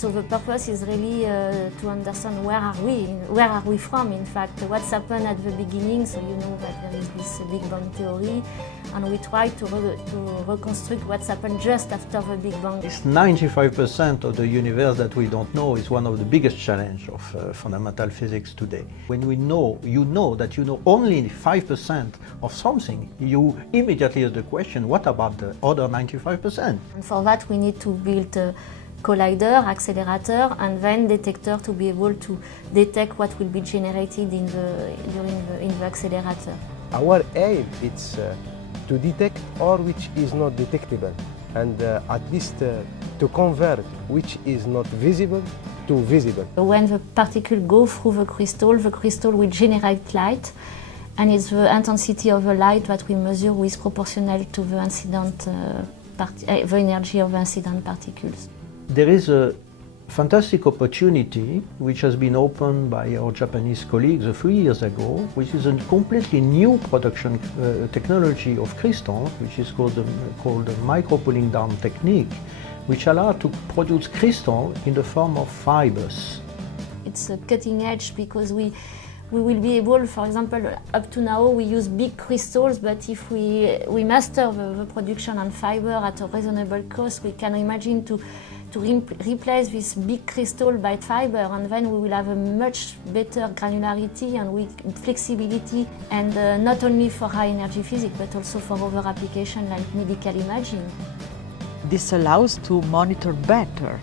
So the purpose is really to understand where are we from, in fact, what's happened at the beginning. So you know that there is this Big Bang theory, and we try to reconstruct what's happened just after the Big Bang. This 95% of the universe that we don't know is one of the biggest challenges of fundamental physics today. When you know that you know only 5% of something, you immediately ask the question, what about the other 95%? And for that we need to build a collider, accelerator, and then detector to be able to detect what will be generated in the accelerator. Our aim is to detect all which is not detectable, and at least to convert which is not visible to visible. When the particle goes through the crystal will generate light, and it's the intensity of the light that we measure is proportional to the incident, the energy of the incident particles. There is a fantastic opportunity which has been opened by our Japanese colleagues a few years ago, which is a completely new production technology of crystal, which is called the micro pulling down technique, which allows to produce crystal in the form of fibers. It's a cutting edge because we will be able, for example, up to now we use big crystals, but if we master the production on fiber at a reasonable cost, we can imagine to replace this big crystal by fiber, and then we will have a much better granularity and with flexibility, and not only for high energy physics but also for other applications like medical imaging. This allows to monitor better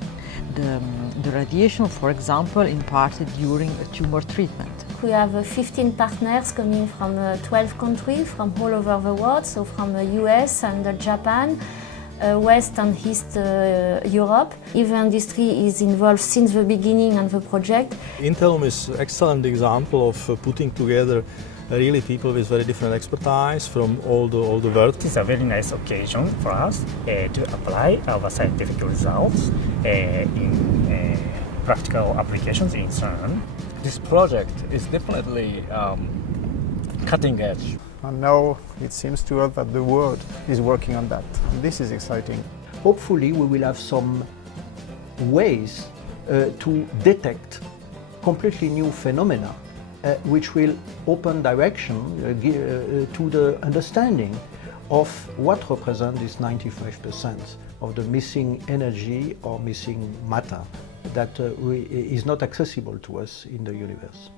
the radiation, for example, imparted during a tumor treatment. We have 15 partners coming from 12 countries from all over the world, so from the US and Japan, West and East Europe. EV industry is involved since the beginning of the project. Intelum is an excellent example of putting together really people with very different expertise from all the world. It's a very nice occasion for us to apply our scientific results in practical applications in CERN. This project is definitely cutting edge. And now it seems to us that the world is working on that. This is exciting. Hopefully we will have some ways to detect completely new phenomena which will open direction to the understanding of what represents this 95% of the missing energy or missing matter that is not accessible to us in the universe.